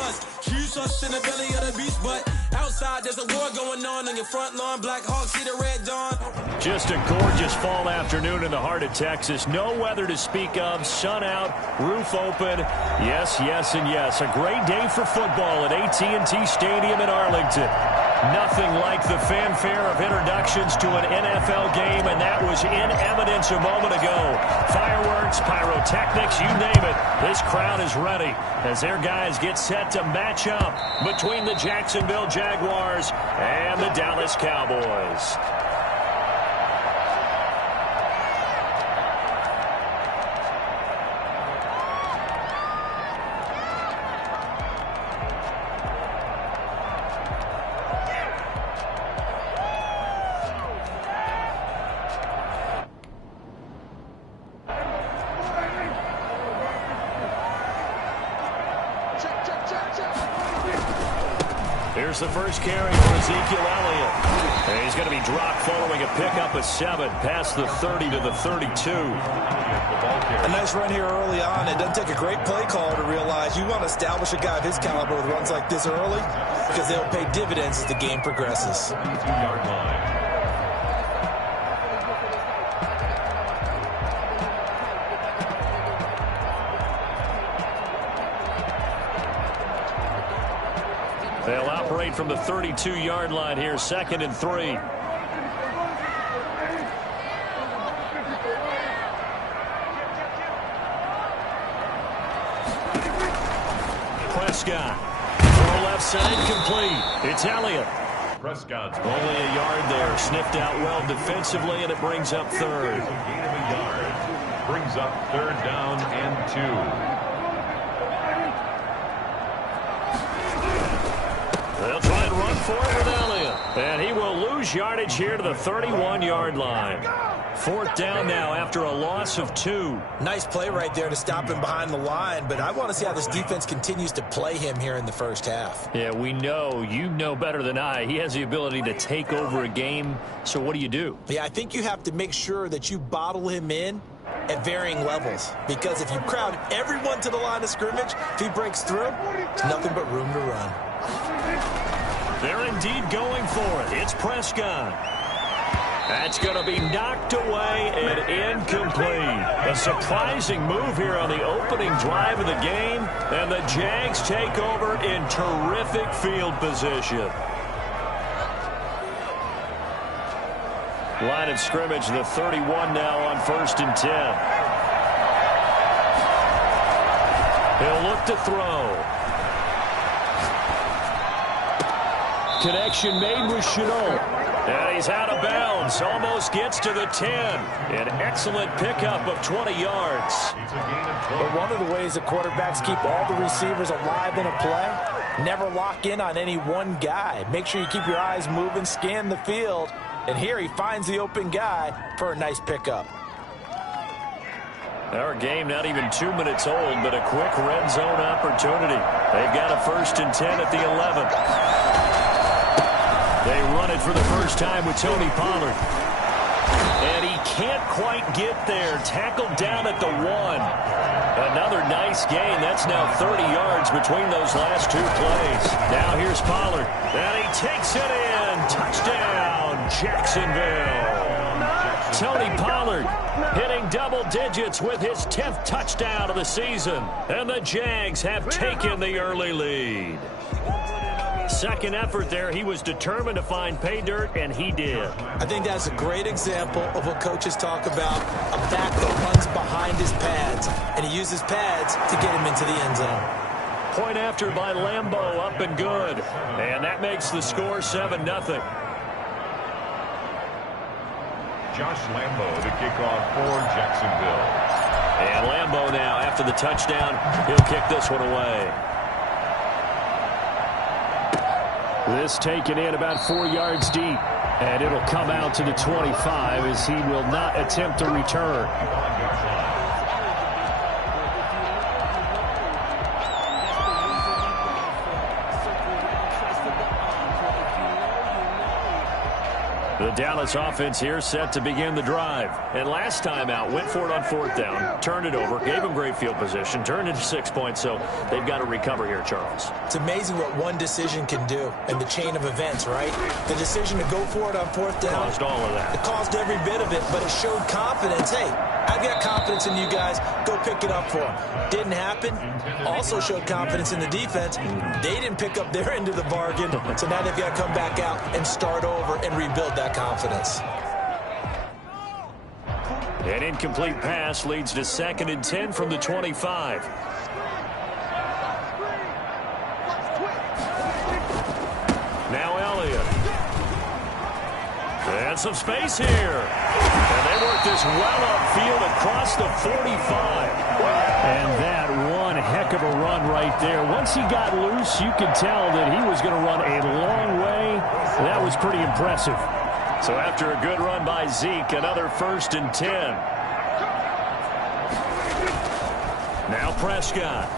us. Choose us in the belly of the beast, but outside there's a war going on your front lawn. Black Hawks see the red dawn. Just a gorgeous fall afternoon in the heart of Texas. No weather to speak of. Sun out, roof open. Yes, yes, and yes. A great day for football at AT&T Stadium in Arlington. Nothing like the fanfare of introductions to an NFL game, and that was in evidence a moment ago. Fireworks, pyrotechnics, you name it. This crowd is ready as their guys get set to match up between the Jacksonville Jaguars and the Dallas Cowboys. Here's the first carry for Ezekiel Elliott. And he's going to be dropped following a pickup of 7 past the 30 to the 32. A nice run here early on. It doesn't take a great play caller to realize you want to establish a guy of his caliber with runs like this early because they'll pay dividends as the game progresses. 2-yard line. They'll operate from the 32-yard line here, 2nd and 3. Prescott. Throw left side, complete. It's Elliott. Prescott's only a yard there. Sniffed out well defensively, and it brings up 3rd. Gain of a yard. Brings up 3rd down and 2. They'll try and run for it with Elliott. And he will lose yardage here to the 31-yard line. 4th down now after a loss of 2. Nice play right there to stop him behind the line, but I want to see how this defense continues to play him here in the first half. Yeah, we know. You know better than I. He has the ability to take over a game. So what do you do? Yeah, I think you have to make sure that you bottle him in at varying levels, because if you crowd everyone to the line of scrimmage, if he breaks through, there's nothing but room to run. They're indeed going for it. It's Prescott. That's going to be knocked away and incomplete. A surprising move here on the opening drive of the game, and the Jags take over in terrific field position. Line of scrimmage, the 31 now on 1st and 10. He'll look to throw. Connection made with Shenault. And he's out of bounds. Almost gets to the 10. An excellent pickup of 20 yards. But one of the ways that quarterbacks keep all the receivers alive in a play, never lock in on any one guy. Make sure you keep your eyes moving, scan the field. And here he finds the open guy for a nice pickup. Our game not even 2 minutes old, but a quick red zone opportunity. They've got a 1st and 10 at the 11. They run it for the first time with Tony Pollard. And he can't quite get there. Tackled down at the 1. Another nice gain. That's now 30 yards between those last 2 plays. Now here's Pollard. And he takes it in. Touchdown, Jacksonville. Tony Pollard hitting double digits with his 10th touchdown of the season. And the Jags have taken the early lead. Second effort there, he was determined to find pay dirt, and he did. I think that's a great example of what coaches talk about, a back that runs behind his pads, and he uses pads to get him into the end zone. Point after by Lambo, up and good. And that makes the score 7-0. Josh Lambo to kick off for Jacksonville. And Lambo now, after the touchdown, he'll kick this one away. This taken in about 4 yards deep. And it'll come out to the 25 as he will not attempt to return. The Dallas offense here set to begin the drive. And last time out, went for it on 4th down, turned it over, gave them great field position, turned into 6 points, so they've got to recover here, Charles. It's amazing what one decision can do in the chain of events, right? The decision to go for it on 4th down. Caused all of that. It caused every bit of it, but it showed confidence. Hey, I've got confidence in you guys. Go pick it up for them. Didn't happen. Also showed confidence in the defense. They didn't pick up their end of the bargain, so now they've got to come back out and start over and rebuild that confidence. An incomplete pass leads to 2nd and 10 from the 25. Now Elliott. And some space here. And they work this well upfield across the 45. And that one heck of a run right there. Once he got loose, you could tell that he was going to run a long way. That was pretty impressive. So after a good run by Zeke, another 1st and 10. Now Prescott.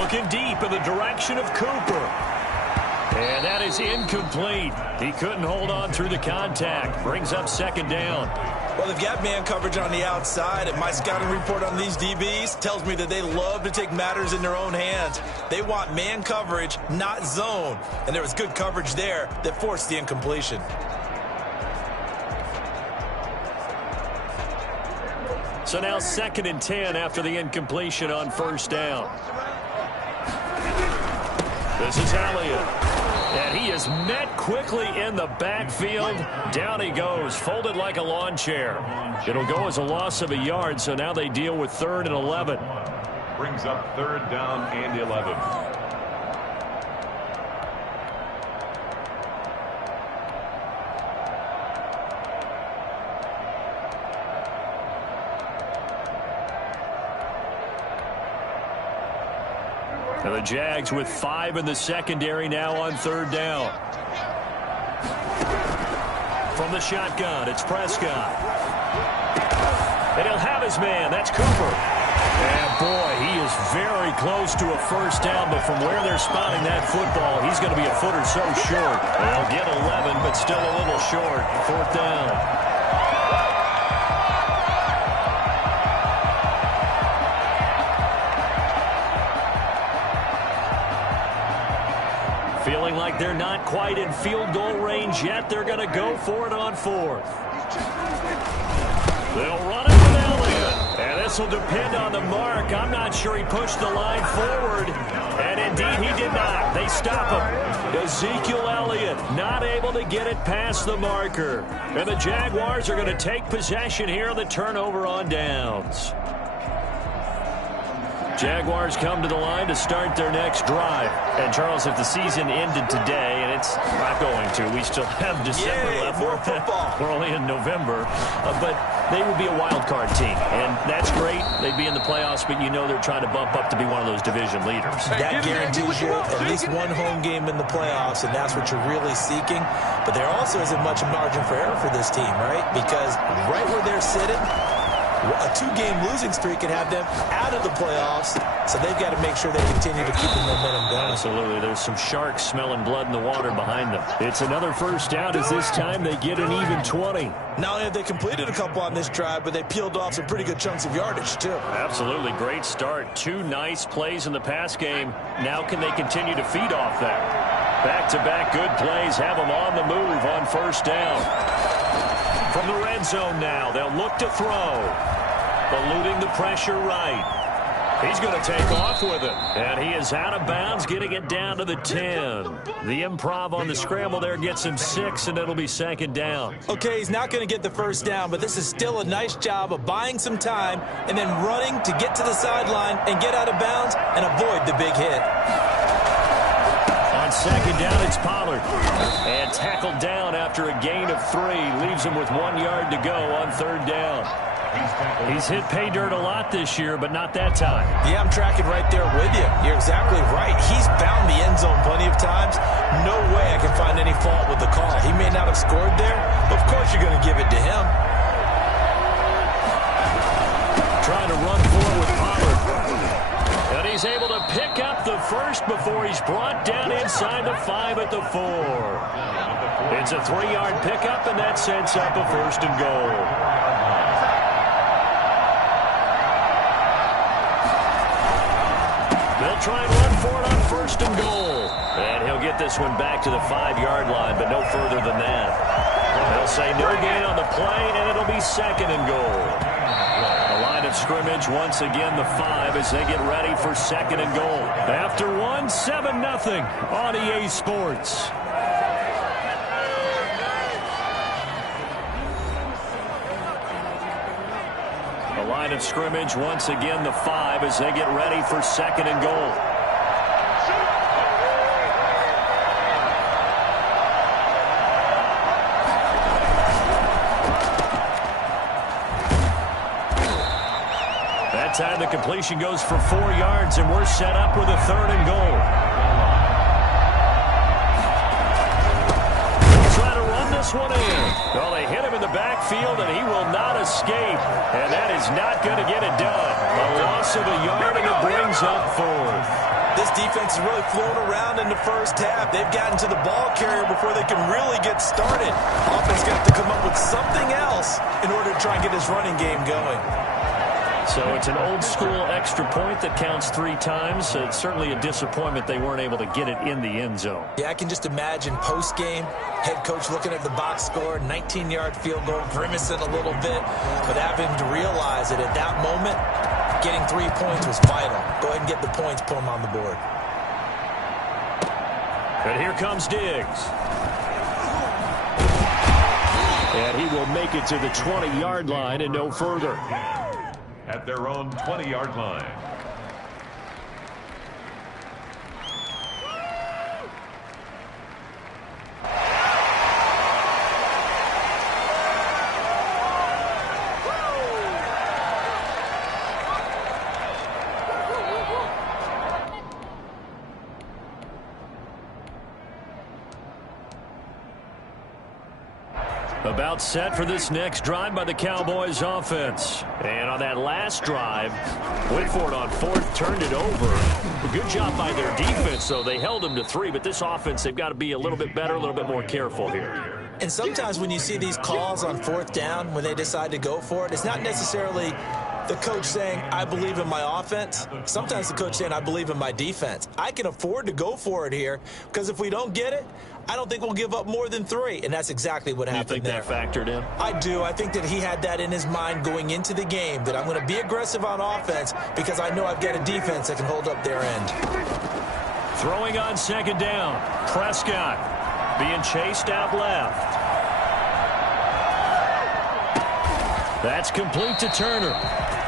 Looking deep in the direction of Cooper. And that is incomplete. He couldn't hold on through the contact. Brings up 2nd down. Well, they've got man coverage on the outside, and my scouting report on these DBs tells me that they love to take matters in their own hands. They want man coverage, not zone. And there was good coverage there that forced the incompletion. So now 2nd and 10 after the incompletion on 1st down. This is Elliott. And he is met quickly in the backfield. Down he goes, folded like a lawn chair. It'll go as a loss of a yard, so now they deal with 3rd and 11. Brings up 3rd down and 11. And the Jags with 5 in the secondary now on 3rd down. From the shotgun, it's Prescott. And he'll have his man. That's Cooper. And boy, he is very close to a 1st down, but from where they're spotting that football, he's going to be a foot or so short. They'll get 11, but still a little short. 4th down. Feeling like they're not quite in field goal range yet. They're going to go for it on 4th. They'll run it with Elliott. And this will depend on the mark. I'm not sure he pushed the line forward. And indeed he did not. They stop him. Ezekiel Elliott not able to get it past the marker. And the Jaguars are going to take possession here on the turnover on downs. Jaguars come to the line to start their next drive. And, Charles, if the season ended today, and it's not going to, we still have December left. More football. We're only in November. But they would be a wild card team. And that's great. They'd be in the playoffs, but you know they're trying to bump up to be one of those division leaders. That guarantees you at least one home game in the playoffs, and that's what you're really seeking. But there also isn't much margin for error for this team, right? Because right where they're sitting, a 2-game losing streak could have them out of the playoffs, so they've got to make sure they continue to keep the momentum going. Absolutely. There's some sharks smelling blood in the water behind them. It's another 1st down as this time they get an even 20. Not only have they completed a couple on this drive, but they peeled off some pretty good chunks of yardage, too. Absolutely. Great start. 2 nice plays in the pass game. Now can they continue to feed off that? Back-to-back good plays have them on the move on 1st down. From the red zone now, they'll look to throw. Eluding the pressure right. He's going to take off with it. And he is out of bounds, getting it down to the 10. The improv on the scramble there gets him 6, and it'll be 2nd down. Okay, he's not going to get the 1st down, but this is still a nice job of buying some time and then running to get to the sideline and get out of bounds and avoid the big hit. On 2nd down, it's Pollard. And tackled down after a gain of 3. Leaves him with 1 yard to go on 3rd down. He's hit pay dirt a lot this year, but not that time. Yeah, I'm tracking right there with you. You're exactly right. He's found the end zone plenty of times. No way I can find any fault with the call. He may not have scored there, but of course you're going to give it to him. Trying to run forward with Pollard. And he's able to pick up the first before he's brought down inside the 5 at the 4. It's a 3-yard pickup, and that sets up a 1st and goal. They'll try and run for it on 1st and goal. And he'll get this one back to the 5-yard line, but no further than that. They'll say no gain on the play, and it'll be 2nd and goal. The line of scrimmage, once again, the 5 as they get ready for 2nd and goal. After 7-0 on EA Sports. The line of scrimmage, once again, the 5 as they get ready for 2nd and goal. That time the completion goes for 4 yards, and we're set up with a 3rd and goal. Try to run this one in. Well, they hit him in the backfield, and he will not escape. And that is not going to get it done. A loss of a yard, and it brings up 4th. This defense is really flown around in the first half. They've gotten to the ball carrier before they can really get started. Offense got to come up with something else in order to try and get this running game going. So it's an old-school extra point that counts 3 times. It's certainly a disappointment they weren't able to get it in the end zone. Yeah, I can just imagine post-game, head coach looking at the box score, 19-yard field goal, grimacing a little bit, but having to realize that at that moment, getting 3 points was vital. Go ahead and get the points, put them on the board. And here comes Diggs. And he will make it to the 20-yard line and no further. At their own 20-yard line. About set for this next drive by the Cowboys offense. And on that last drive, Whitford on 4th turned it over. A good job by their defense, though. They held them to 3, but this offense, they've got to be a little bit better, a little bit more careful here. And sometimes when you see these calls on 4th down, when they decide to go for it, it's not necessarily the coach saying, I believe in my offense. Sometimes the coach saying, I believe in my defense. I can afford to go for it here because if we don't get it, I don't think we'll give up more than 3. And that's exactly what happened there. You think that factored in? I do. I think that he had that in his mind going into the game, that I'm going to be aggressive on offense because I know I've got a defense that can hold up their end. Throwing on 2nd down. Prescott being chased out left. That's complete to Turner.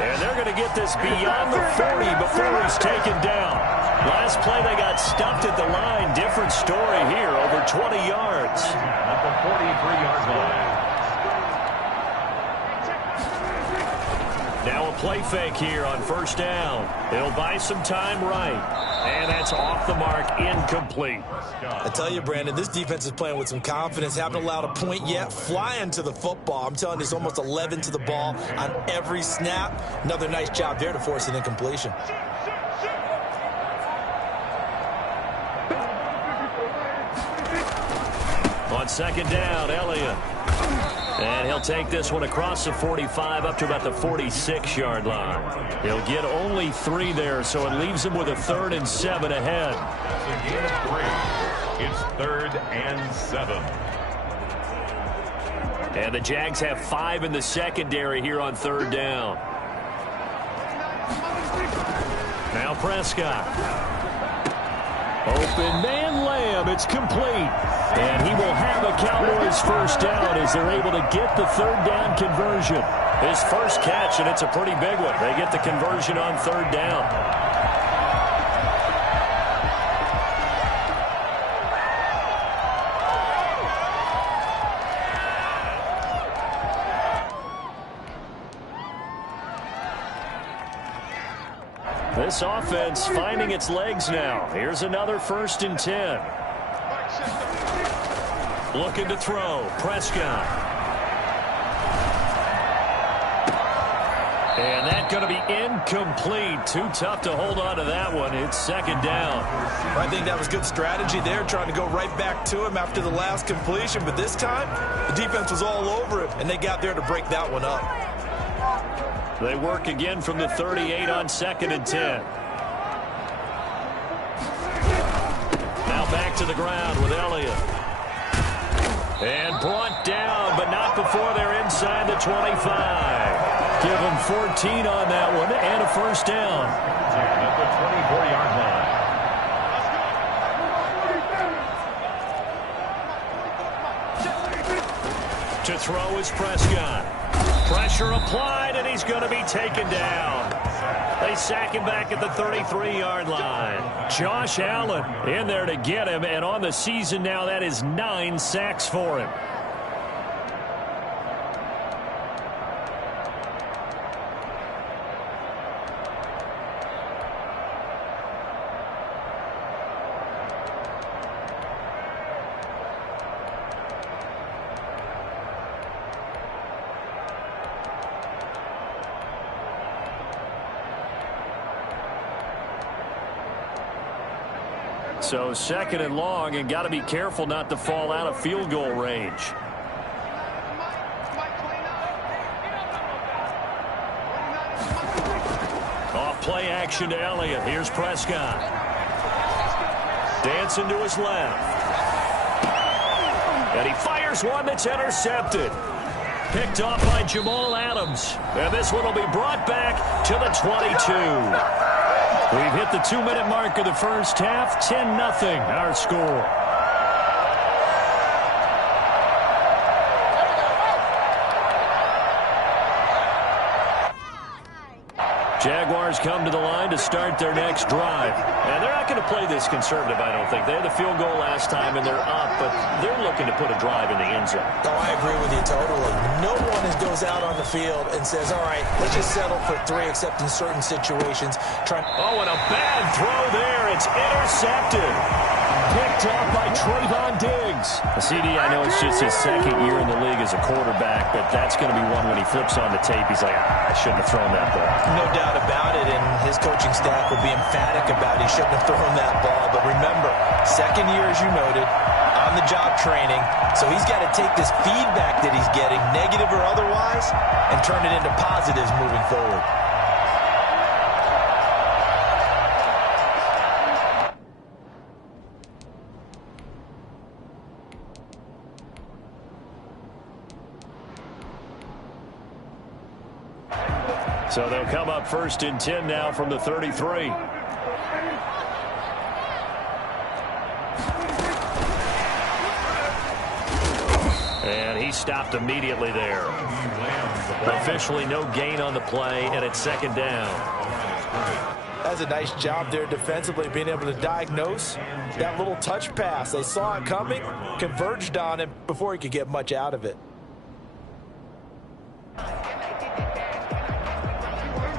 And they're going to get this beyond the 40 before he's taken down. Last play, they got stuffed at the line. Different story here, over 20 yards. At the 43-yard line. Now a play fake here on 1st down. He'll buy some time right. And that's off the mark, incomplete. I tell you, Brandon, this defense is playing with some confidence. Haven't allowed a point yet. Flying to the football. I'm telling you, it's almost 11 to the ball on every snap. Another nice job there to force an incompletion. On 2nd down, Elliott. And he'll take this one across the 45 up to about the 46-yard line. He'll get only 3 there, so it leaves him with a 3rd and 7 ahead. It's 3rd and 7. And the Jags have 5 in the secondary here on 3rd down. Now Prescott. Open man, Lamb. It's complete. And he will have a Cowboys 1st down as they're able to get the 3rd down conversion. His first catch, and it's a pretty big one. They get the conversion on 3rd down. This offense finding its legs now. Here's another 1st and 10. Looking to throw. Prescott. And that's going to be incomplete. Too tough to hold on to that one. It's second down. I think that was good strategy there, trying to go right back to him after the last completion. But this time, the defense was all over him, and they got there to break that one up. They work again from the 38 on 2nd and 10. Now back to the ground with Elliott. And brought down, but not before they're inside the 25. Give them 14 on that one and a first down. At the 24-yard line. To throw is Prescott. Pressure applied, and he's going to be taken down. They sack him back at the 33-yard line. Josh Allen in there to get him, and on the season now, that is 9 sacks for him. So 2nd and long, and got to be careful not to fall out of field goal range. Off play action to Elliott. Here's Prescott. Dancing to his left. And he fires one that's intercepted. Picked off by Jamal Adams. And this one will be brought back to the 22. We've hit the 2-minute mark of the first half. 10-0 our score. Jaguars come to the line to start their next drive. And they're not going to play this conservative, I don't think. They had the field goal last time, and they're up, but they're looking to put a drive in the end zone. Oh, I agree with you totally. No one goes out on the field and says, all right, let's just settle for 3, except in certain situations. Oh, and a bad throw there. It's intercepted. Picked up by Trayvon Diggs. CD, I know it's just his 2nd year in the league as a quarterback, but that's going to be one when he flips on the tape. He's like, I shouldn't have thrown that ball. No doubt about it, and his coaching staff will be emphatic about he shouldn't have thrown that ball. But remember, 2nd year, as you noted, on-the-job training, so he's got to take this feedback that he's getting, negative or otherwise, and turn it into positives moving forward. So they'll come up 1st and 10 now from the 33. And he stopped immediately there. Officially no gain on the play, and it's 2nd down. That's a nice job there defensively, being able to diagnose that little touch pass. They saw it coming, converged on him before he could get much out of it.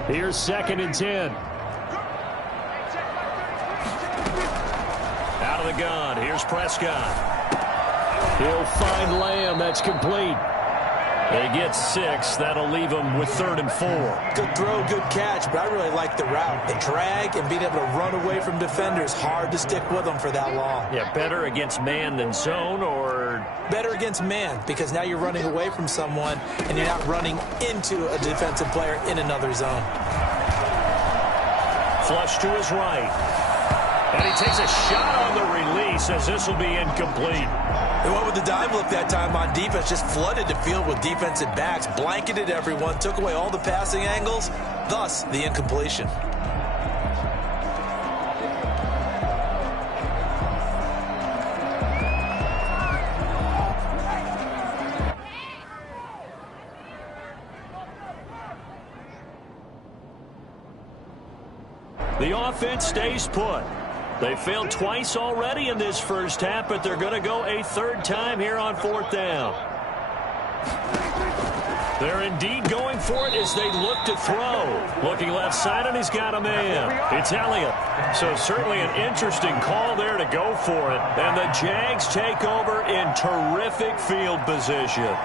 Here's 2nd and 10. Out of the gun. Here's Prescott. He'll find Lamb. That's complete. They get 6. That'll leave them with 3rd and 4. Good throw, good catch, but I really like the route. The drag and being able to run away from defenders. Hard to stick with them for that long. Yeah, better against man than zone, or? Better against man, because now you're running away from someone and you're not running into a defensive player in another zone. Flush to his right. And he takes a shot on the release as this will be incomplete. They went with the dive look that time on defense, just flooded the field with defensive backs, blanketed everyone, took away all the passing angles, thus the incompletion. The offense stays put. They failed twice already in this first half, but they're going to go a 3rd time here on 4th down. They're indeed going for it as they look to throw. Looking left side, and he's got a man. It's Elliott. So certainly an interesting call there to go for it. And the Jags take over in terrific field position.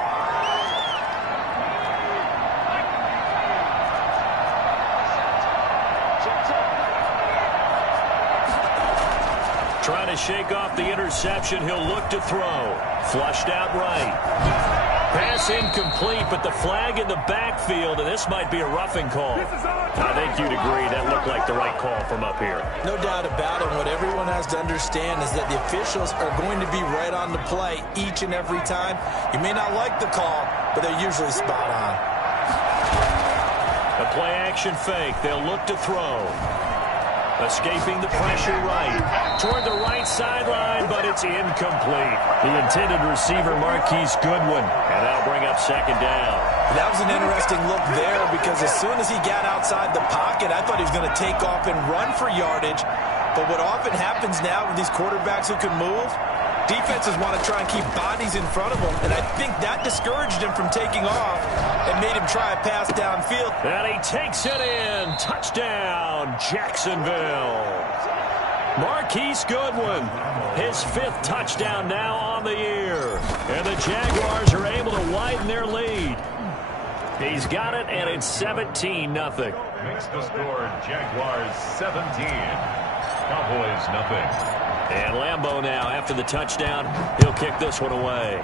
Trying to shake off the interception. He'll look to throw. Flushed out right. Pass incomplete, but the flag in the backfield, and this might be a roughing call. I think you'd agree that looked like the right call from up here. No doubt about it. What everyone has to understand is that the officials are going to be right on the play each and every time. You may not like the call, but they're usually spot on. A play-action fake. They'll look to throw. Escaping the pressure right. Toward the right sideline, but it's incomplete. The intended receiver, Marquise Goodwin. And that'll bring up second down. That was an interesting look there because as soon as he got outside the pocket, I thought he was going to take off and run for yardage. But what often happens now with these quarterbacks who can move, defenses want to try and keep bodies in front of them, and I think that discouraged him from taking off and made him try a pass downfield. And he takes it in. Touchdown, Jacksonville. Marquise Goodwin, his 5th touchdown now on the year. And the Jaguars are able to widen their lead. He's got it, and it's 17-0. Makes the score Jaguars 17. Cowboys nothing. And Lambeau now, after the touchdown, he'll kick this one away.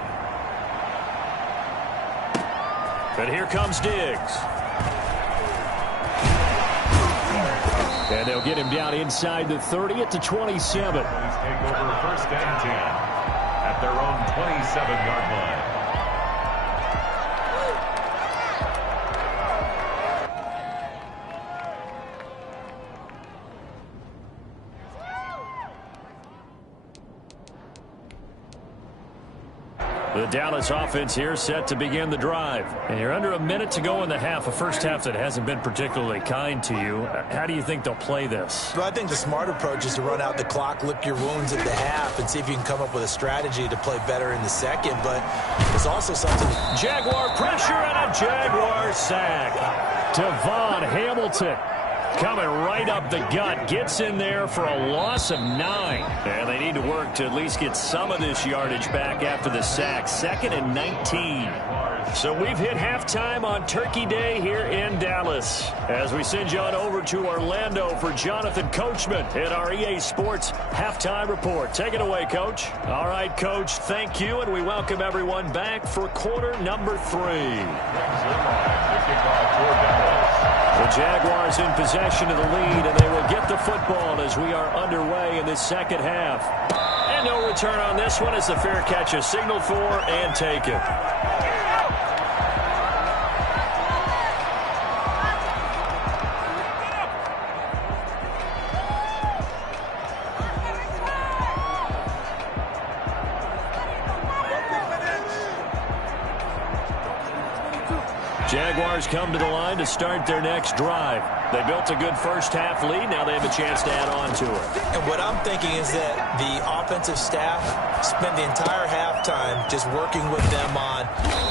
But here comes Diggs. And they'll get him down inside the 30 at the 27. Please take over 1st and 10 at their own 27-yard line. The Dallas offense here set to begin the drive. And you're under a minute to go in the half, a first half that hasn't been particularly kind to you. How do you think they'll play this? Well, I think the smart approach is to run out the clock, lick your wounds at the half, and see if you can come up with a strategy to play better in the second. But there's also something. Jaguar pressure and a Jaguar sack. Devon Hamilton coming right up the gut. Gets in there for a loss of 9. And they need to work to at least get some of this yardage back after the sack. 2nd and 19. So we've hit halftime on Turkey Day here in Dallas. As we send you on over to Orlando for Jonathan Coachman in our EA Sports Halftime Report. Take it away, Coach. All right, Coach, thank you, and we welcome everyone back for quarter number 3. The Jaguars in possession of the lead, and they will get the football as we are underway in this second half. And no return on this one as the fair catch is signaled for and taken. Jaguars come to the line to start their next drive. They built a good first half lead. Now they have a chance to add on to it. And what I'm thinking is that the offensive staff spent the entire halftime just working with them on,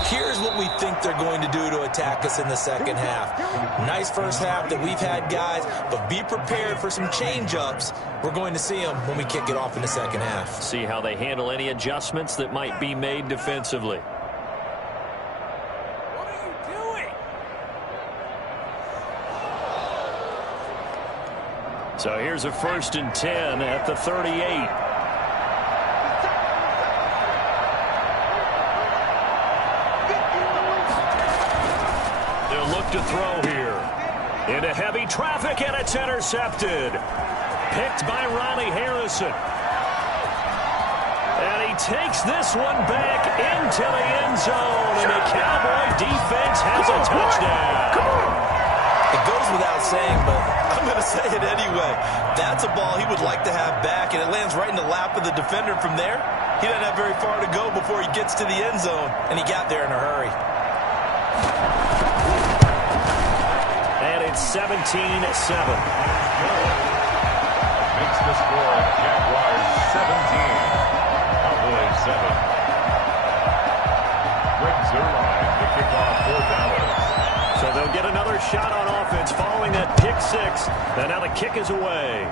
here's what we think they're going to do to attack us in the second half. Nice first half that we've had, guys, but be prepared for some change-ups. We're going to see them when we kick it off in the second half. See how they handle any adjustments that might be made defensively. So here's a 1st and 10 at the 38. They'll look to throw here. Into heavy traffic, and it's intercepted. Picked by Ronnie Harrison. And he takes this one back into the end zone, and the Cowboy defense has a touchdown. It goes without saying, but I'm going to say it anyway. That's a ball he would like to have back, and it lands right in the lap of the defender from there. He doesn't have very far to go before he gets to the end zone, and he got there in a hurry. And it's 17-7. Makes the score Jaguars 17. Cowboys 7. Greg Zuerlein to kick off for Dallas. So they'll get another shot on offense following that pick 6. And now the kick is away.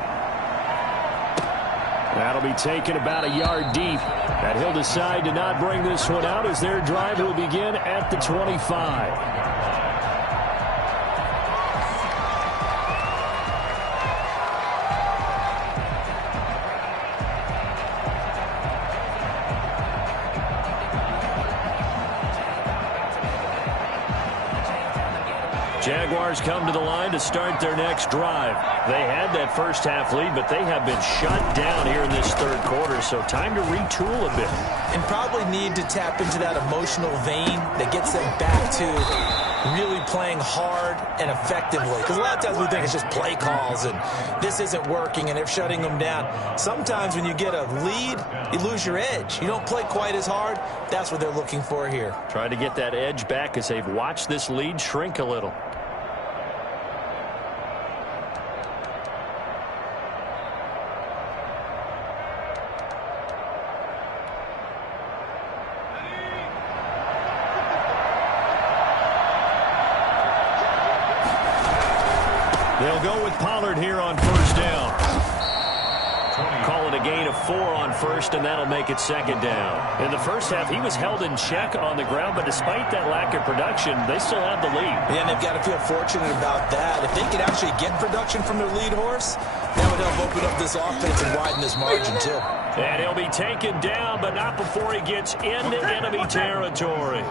That'll be taken about a yard deep. And he'll decide to not bring this one out as their drive will begin at the 25. Jaguars come to the line to start their next drive. They had that first half lead, but they have been shut down here in this third quarter, so time to retool a bit. And probably need to tap into that emotional vein that gets them back to really playing hard and effectively. Because a lot of times we think it's just play calls and this isn't working and they're shutting them down. Sometimes when you get a lead, you lose your edge. You don't play quite as hard. That's what they're looking for here. Try to get that edge back as they've watched this lead shrink a little. They'll go with Pollard here on first down. Calling a gain of 4 on first, and that'll make it second down. In the first half, he was held in check on the ground, but despite that lack of production, they still have the lead. Yeah, and they've got to feel fortunate about that. If they could actually get production from their lead horse, that would help open up this offense and widen this margin, too. And he'll be taken down, but not before he gets into enemy territory.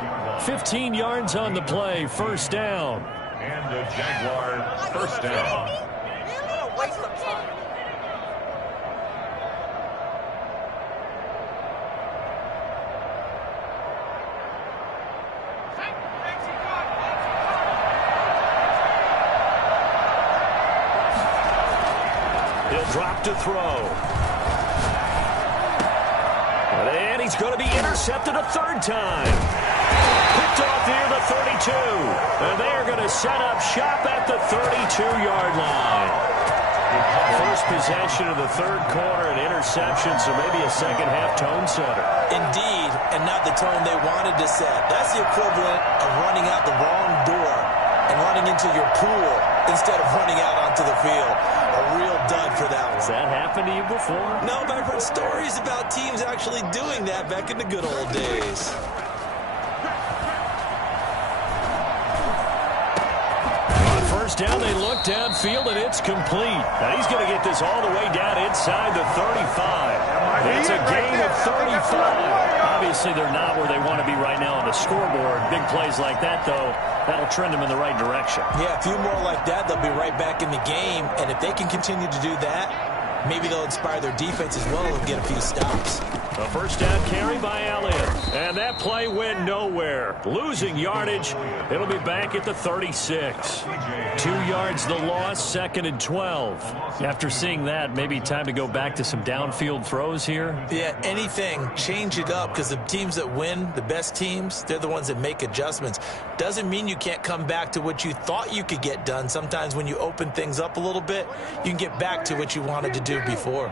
15 yards on the play, first down. And a Jaguar first down. He'll drop to throw. And he's going to be intercepted a third time. Picked off near the 32. And they are going to set up shop at the 32-yard line. First possession of the third quarter, an interception, so maybe a second-half tone setter. Indeed, and not the tone they wanted to set. That's the equivalent of running out the wrong door and running into your pool instead of running out onto the field. A real dud for that one. Has that happened to you before? No, but I've heard stories about teams actually doing that back in the good old days. Down, they look downfield, and it's complete. Now he's going to get this all the way down inside the 35. It's a gain of 35. Obviously, they're not where they want to be right now on the scoreboard. Big plays like that, though, that'll trend them in the right direction. Yeah, a few more like that, they'll be right back in the game. And if they can continue to do that, maybe they'll inspire their defense as well and get a few stops. A first down carry by Elliott. And that play went nowhere. Losing yardage. It'll be back at the 36. 2 yards the loss, second and 12. After seeing that, maybe time to go back to some downfield throws here. Yeah, anything. Change it up because the teams that win, the best teams, they're the ones that make adjustments. Doesn't mean you can't come back to what you thought you could get done. Sometimes when you open things up a little bit, you can get back to what you wanted to do before.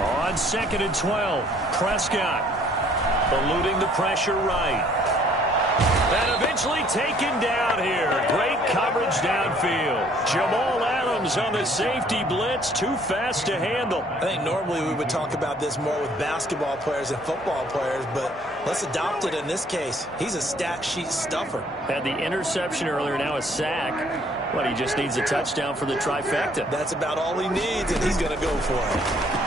On second and 12, Prescott eluding the pressure right. And eventually taken down here. Great coverage downfield. Jamal Adams on the safety blitz, too fast to handle. I think normally we would talk about this more with basketball players and football players, but let's adopt it in this case. He's a stat sheet stuffer. Had the interception earlier, now a sack. But he just needs a touchdown for the trifecta. That's about all he needs, and he's going to go for it.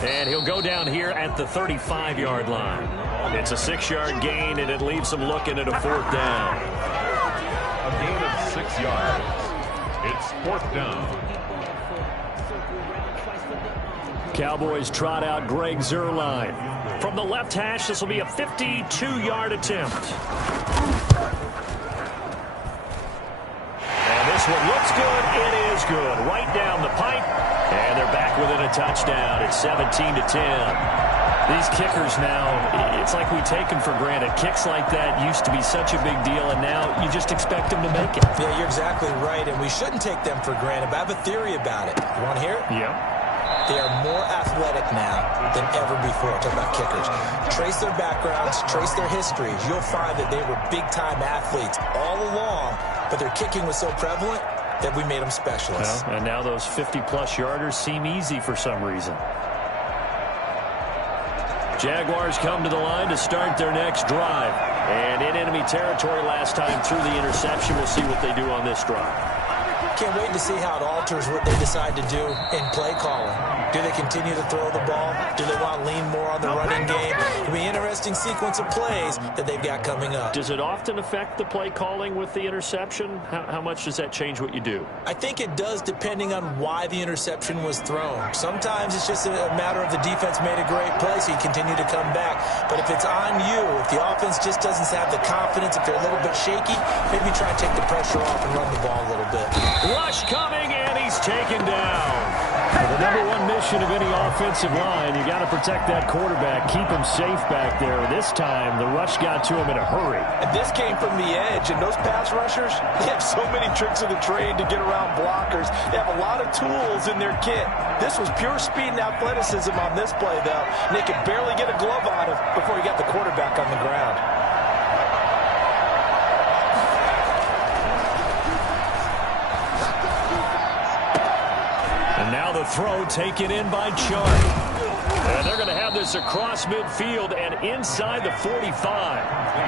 And he'll go down here at the 35-yard line. It's a 6-yard gain, and it leaves him looking at a fourth down. A gain of 6 yards. It's fourth down. Cowboys trot out Greg Zuerlein. From the left hash, this will be a 52-yard attempt. And this one looks good. It is good. Right down the pipe. And they're back within a touchdown. It's 17-10. These kickers now, it's like we take them for granted. Kicks like that used to be such a big deal, and now you just expect them to make it. Yeah, you're exactly right, and we shouldn't take them for granted, but I have a theory about it. You want to hear it? Yeah. They are more athletic now than ever before. Talk about kickers. Trace their backgrounds, trace their histories. You'll find that they were big-time athletes all along, but their kicking was so prevalent that we made them specialists. Well, and now those 50-plus yarders seem easy for some reason. Jaguars come to the line to start their next drive. And in enemy territory last time through the interception. We'll see what they do on this drive. can't wait to see how it alters what they decide to do in play calling. Do they continue to throw the ball? Do they want to lean more on the running game? It'll be an interesting sequence of plays that they've got coming up. Does it often affect the play calling with the interception? How much does that change what you do? I think it does, depending on why the interception was thrown. Sometimes it's just a matter of the defense made a great play, so you continue to come back. But if it's on you, if the offense just doesn't have the confidence, if they're a little bit shaky, maybe try and take the pressure off and run the ball a little bit. Rush coming, and he's taken down. Well, the number one mission of any offensive line, you got to protect that quarterback, keep him safe back there. This time, the rush got to him in a hurry. And this came from the edge, and those pass rushers, they have so many tricks of the trade to get around blockers. They have a lot of tools in their kit. This was pure speed and athleticism on this play, though. And they could barely get a glove on him before he got the quarterback on the ground. And now the throw taken in by Chark. And they're going to have this across midfield and inside the 45.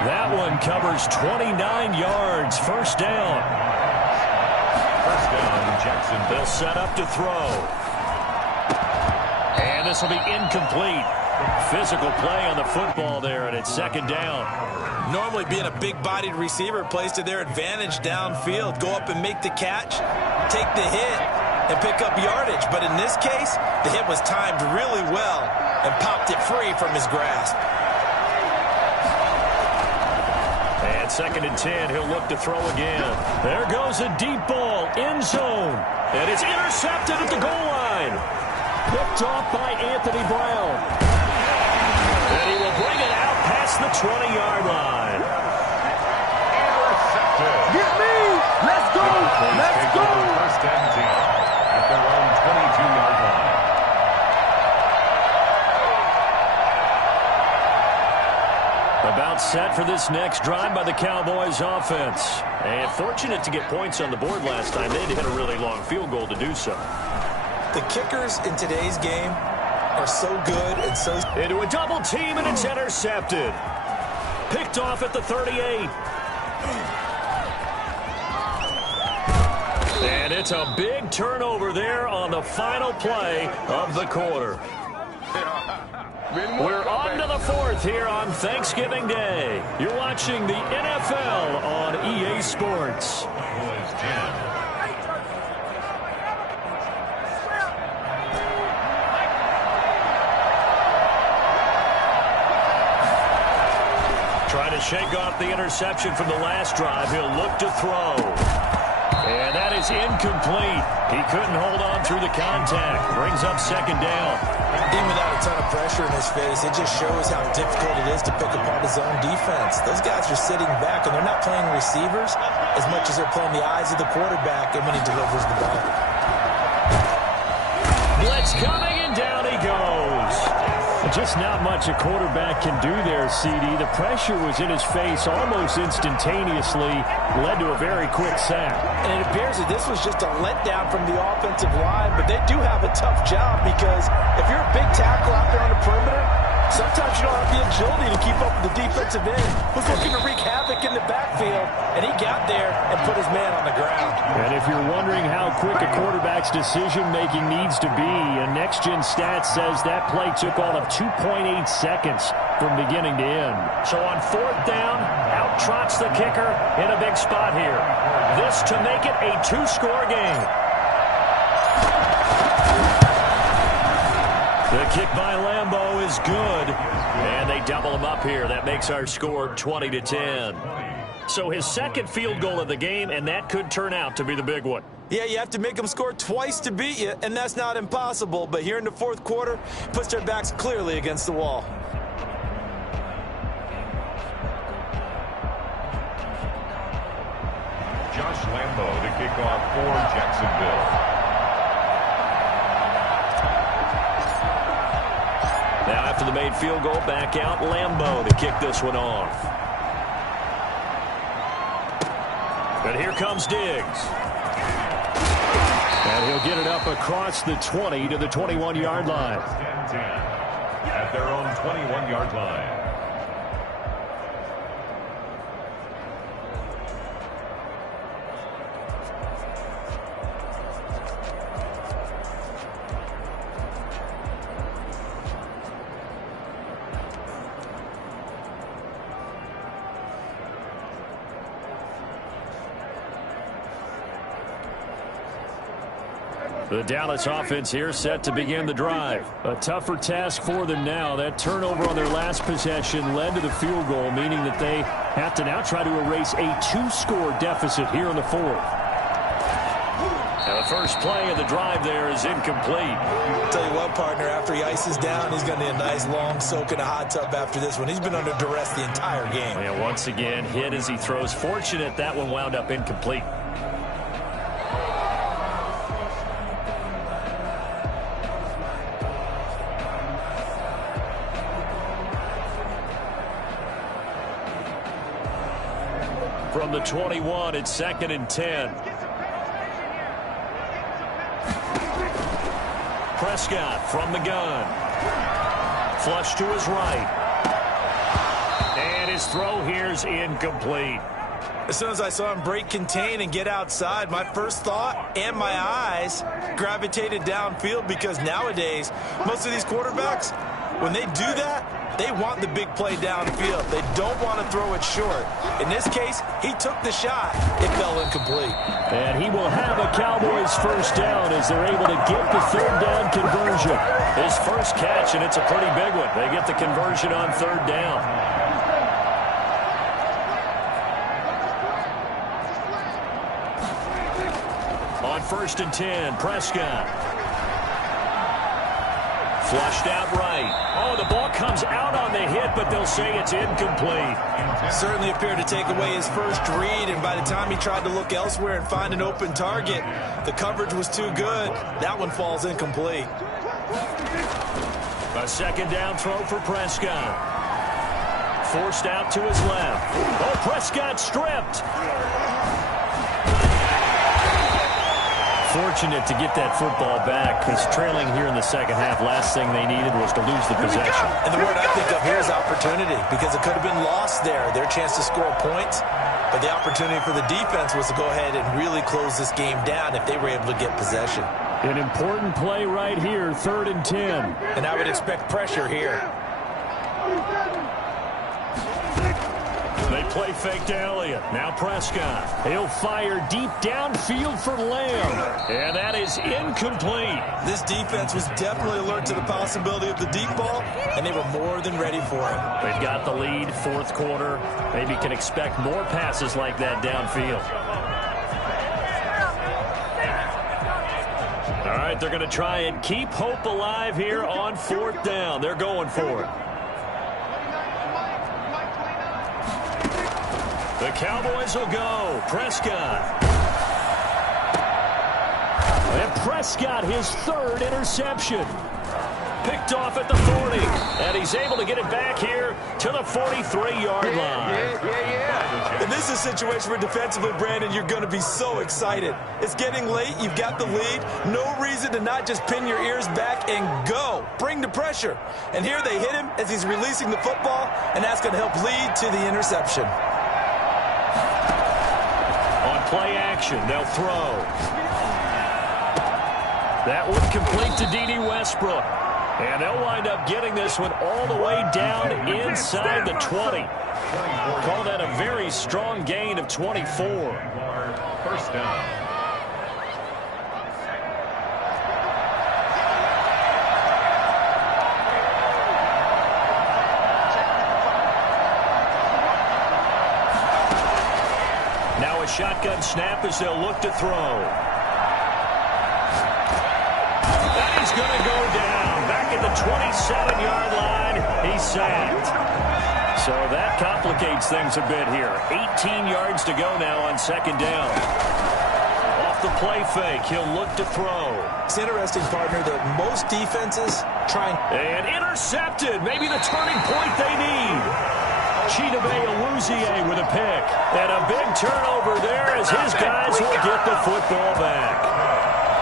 That one covers 29 yards. First down. First down, Jacksonville. They'll set up to throw. And this will be incomplete. Physical play on the football there, and it's second down. Normally being a big-bodied receiver plays to their advantage downfield. Go up and make the catch, take the hit, and pick up yardage. But in this case, the hit was timed really well and popped it free from his grasp. And second and 10, he'll look to throw again. There goes a deep ball, end zone. And it's intercepted at the goal line. Picked off by Anthony Brown. And he will bring it out past the 20-yard line. Intercepted. Get me! Let's go! Let's go! First and 10 at their own 22-yard line. About set for this next drive by the Cowboys offense. And fortunate to get points on the board last time. They had to hit a really long field goal to do so. The kickers in today's game are so good and so... Into a double team, and it's intercepted. Picked off at the 38. And it's a big turnover there on the final play of the quarter. We're on to the fourth here on Thanksgiving Day. You're watching the NFL on EA Sports. Cowboys 10. Trying to shake off the interception from the last drive. He'll look to throw. And that is incomplete. He couldn't hold on through the contact. Brings up second down. Even without a ton of pressure in his face, it just shows how difficult it is to pick apart his own defense. Those guys are sitting back, and they're not playing receivers as much as they're playing the eyes of the quarterback and when he delivers the ball. Blitz coming, and down he goes. Just not much a quarterback can do there, CD. The pressure was in his face almost instantaneously, led to a very quick sack. And it appears that this was just a letdown from the offensive line, but they do have a tough job because if you're a big tackle out there on the perimeter, sometimes you don't have the agility to keep up with the defensive end who's looking to wreak havoc in the backfield, and he got there and put his man on the ground. And if you're wondering how quick a quarterback's decision-making needs to be, a next-gen stat says that play took all of 2.8 seconds from beginning to end. So on fourth down, out trots the kicker in a big spot here. This to make it a two-score game. The kick by Lambeau is good, and they double him up here. That makes our score 20-10. So his second field goal of the game, and that could turn out to be the big one. Yeah, you have to make them score twice to beat you, and that's not impossible. But here in the fourth quarter, puts their backs clearly against the wall. Josh Lambeau to kick off for Jacksonville. Now after the made field goal, back out Lambeau to kick this one off. But here comes Diggs. And he'll get it up across the 20 to the 21-yard line. 10-10 at their own 21-yard line. The Dallas offense here set to begin the drive. A tougher task for them now. That turnover on their last possession led to the field goal, meaning that they have to now try to erase a 2-score deficit here in the fourth. And the first play of the drive there is incomplete. I'll tell you what, partner, after he ices down, he's going to need a nice long soak in a hot tub after this one. He's been under duress the entire game. And once again, hit as he throws. Fortunate that one wound up incomplete. From the 21, it's 2nd and 10. Prescott from the gun. Flush to his right. And his throw here's incomplete. As soon as I saw him break contain and get outside, my first thought and my eyes gravitated downfield, because nowadays, most of these quarterbacks, when they do that, they want the big play downfield. They don't want to throw it short. In this case, he took the shot. It fell incomplete. And he will have a Cowboys first down as they're able to get the third down conversion. His first catch, and it's a pretty big one. They get the conversion on third down. On 1st and 10, Prescott. Flushed out right. Oh, the ball comes out on the hit, but they'll say it's incomplete. Certainly appeared to take away his first read, and by the time he tried to look elsewhere and find an open target, the coverage was too good. That one falls incomplete. A 2nd down throw for Prescott. Forced out to his left. Oh, Prescott stripped. Fortunate to get that football back, because trailing here in the second half, last thing they needed was to lose the possession. And the word I think of here is opportunity, because it could have been lost there, their chance to score points. But the opportunity for the defense was to go ahead and really close this game down if they were able to get possession. An important play right here, 3rd and 10. And I would expect pressure here. They play fake to Elliott. Now Prescott. He'll fire deep downfield for Lamb. And that is incomplete. This defense was definitely alert to the possibility of the deep ball, and they were more than ready for it. They've got the lead, 4th quarter. Maybe can expect more passes like that downfield. All right, they're going to try and keep hope alive here on 4th down. They're going for it. The Cowboys will go. Prescott. And Prescott, his 3rd interception. Picked off at the 40. And he's able to get it back here to the 43-yard line. And this is a situation where defensively, Brandon, you're going to be so excited. It's getting late. You've got the lead. No reason to not just pin your ears back and go. Bring the pressure. And here they hit him as he's releasing the football, and that's going to help lead to the interception. Play action. They'll throw. That one complete to D.D. Westbrook. And they'll wind up getting this one all the way down inside the 20. Call that a very strong gain of 24. First down. Now a shotgun snap as they'll look to throw. And he's going to go down. Back at the 27-yard line, he's sacked. So that complicates things a bit here. 18 yards to go now on 2nd down. Off the play fake, he'll look to throw. It's interesting, partner, that most defenses try and intercepted. Maybe the turning point they need. Chidobe Awuzie with a pick. And a big turnover there as his guys will get the football back.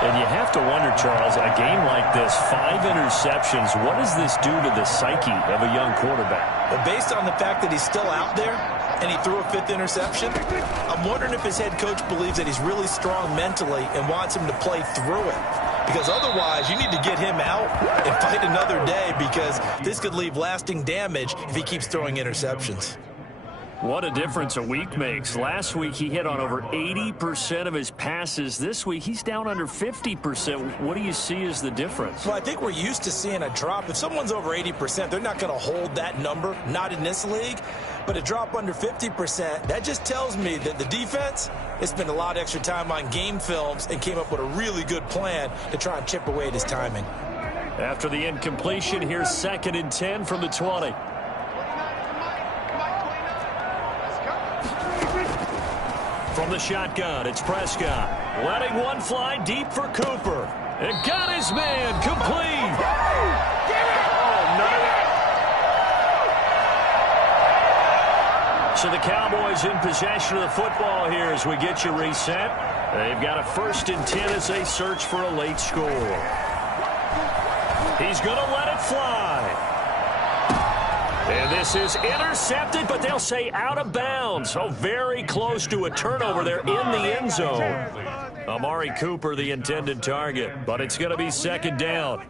And you have to wonder, Charles, a game like this, 5 interceptions, what does this do to the psyche of a young quarterback? Well, based on the fact that he's still out there and he threw a 5th interception, I'm wondering if his head coach believes that he's really strong mentally and wants him to play through it. Because otherwise, you need to get him out and fight another day, because this could leave lasting damage if he keeps throwing interceptions. What a difference a week makes. Last week he hit on over 80% of his passes. This week he's down under 50%. What do you see as the difference? Well, I think we're used to seeing a drop. If someone's over 80%, they're not going to hold that number, not in this league. But a drop under 50%, that just tells me that the defense has spent a lot of extra time on game films and came up with a really good plan to try and chip away at his timing. After the incompletion, here's 2nd and 10 from the 20. From the shotgun, it's Prescott. Letting one fly deep for Cooper. And got his man complete. So the Cowboys in possession of the football here as we get you reset. They've got a 1st and 10 as they search for a late score. He's going to let it fly. And this is intercepted, but they'll say out of bounds. So very close to a turnover there in the end zone. Amari Cooper, the intended target, but it's going to be 2nd down.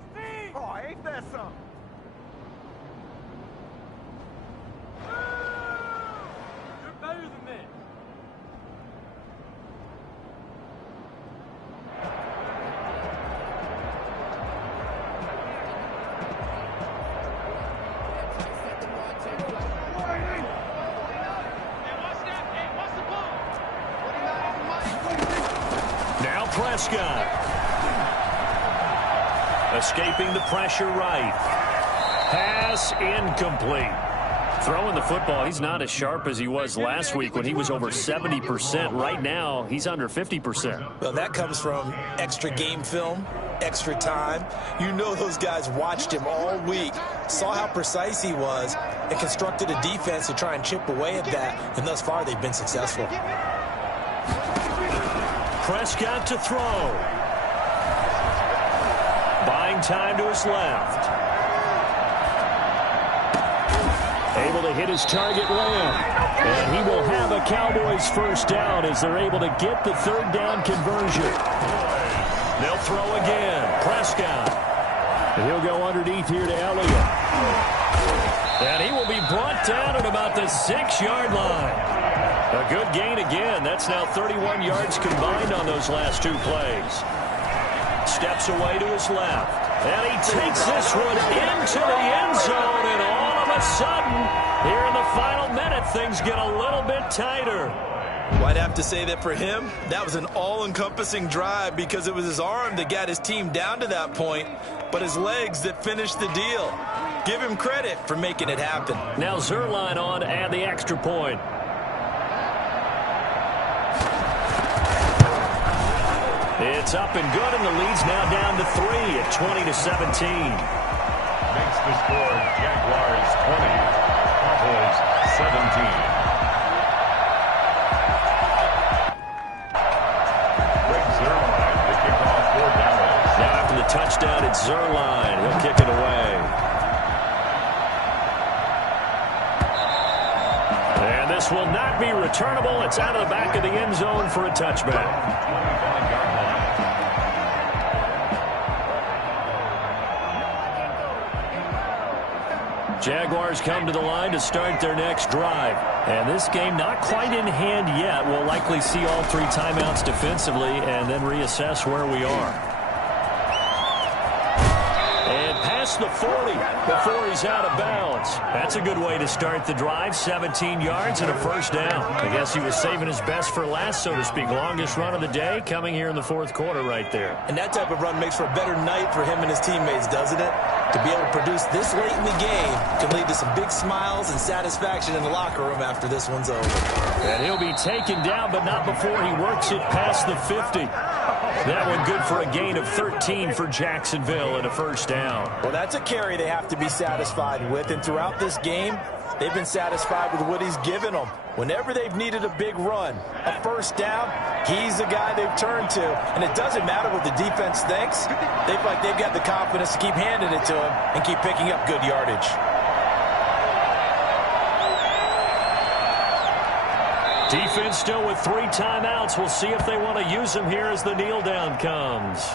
Prescott. Escaping the pressure right. Pass incomplete. Throwing the football, he's not as sharp as he was last week when he was over 70%. Right now, he's under 50%. Well, that comes from extra game film, extra time. You know those guys watched him all week, saw how precise he was, and constructed a defense to try and chip away at that, and thus far they've been successful. Prescott to throw. Buying time to his left. Able to hit his target Lamb. And he will have a Cowboys 1st down as they're able to get the 3rd down conversion. They'll throw again. Prescott. And he'll go underneath here to Elliott. And he will be brought down at about the 6-yard line. A good gain again. That's now 31 yards combined on those last 2 plays. Steps away to his left. And he takes this one into the end zone. And all of a sudden, here in the final minute, things get a little bit tighter. Well, I'd have to say that for him, that was an all-encompassing drive because it was his arm that got his team down to that point, but his legs that finished the deal. Give him credit for making it happen. Now Zuerlein on to add the extra point. It's up and good, and the lead's now down to 3 at 20-17. Makes the score Jaguars 20, Cowboys 17. Greg Zuerlein, the kickoff for Dallas. Now after the touchdown, it's Zuerlein. He'll kick it away. And this will not be returnable. It's out of the back of the end zone for a touchback. Jaguars come to the line to start their next drive. And this game not quite in hand yet. We'll likely see all 3 timeouts defensively and then reassess where we are. And past the 40 before he's out of bounds. That's a good way to start the drive. 17 yards and a 1st down. I guess he was saving his best for last, so to speak. Longest run of the day coming here in the 4th quarter right there. And that type of run makes for a better night for him and his teammates, doesn't it? To be able to produce this late in the game can lead to some big smiles and satisfaction in the locker room after this one's over. And he'll be taken down, but not before he works it past the 50. That one good for a gain of 13 for Jacksonville and a 1st down. Well, that's a carry they have to be satisfied with. And throughout this game, they've been satisfied with what he's given them. Whenever they've needed a big run, a 1st down, he's the guy they've turned to. And it doesn't matter what the defense thinks. They feel like they've got the confidence to keep handing it to him and keep picking up good yardage. Defense still with 3 timeouts. We'll see if they want to use them here as the kneel down comes.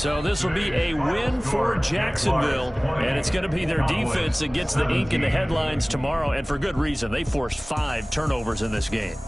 So this will be a win for Jacksonville, and it's going to be their defense that gets the ink in the headlines tomorrow, and for good reason. They forced 5 turnovers in this game.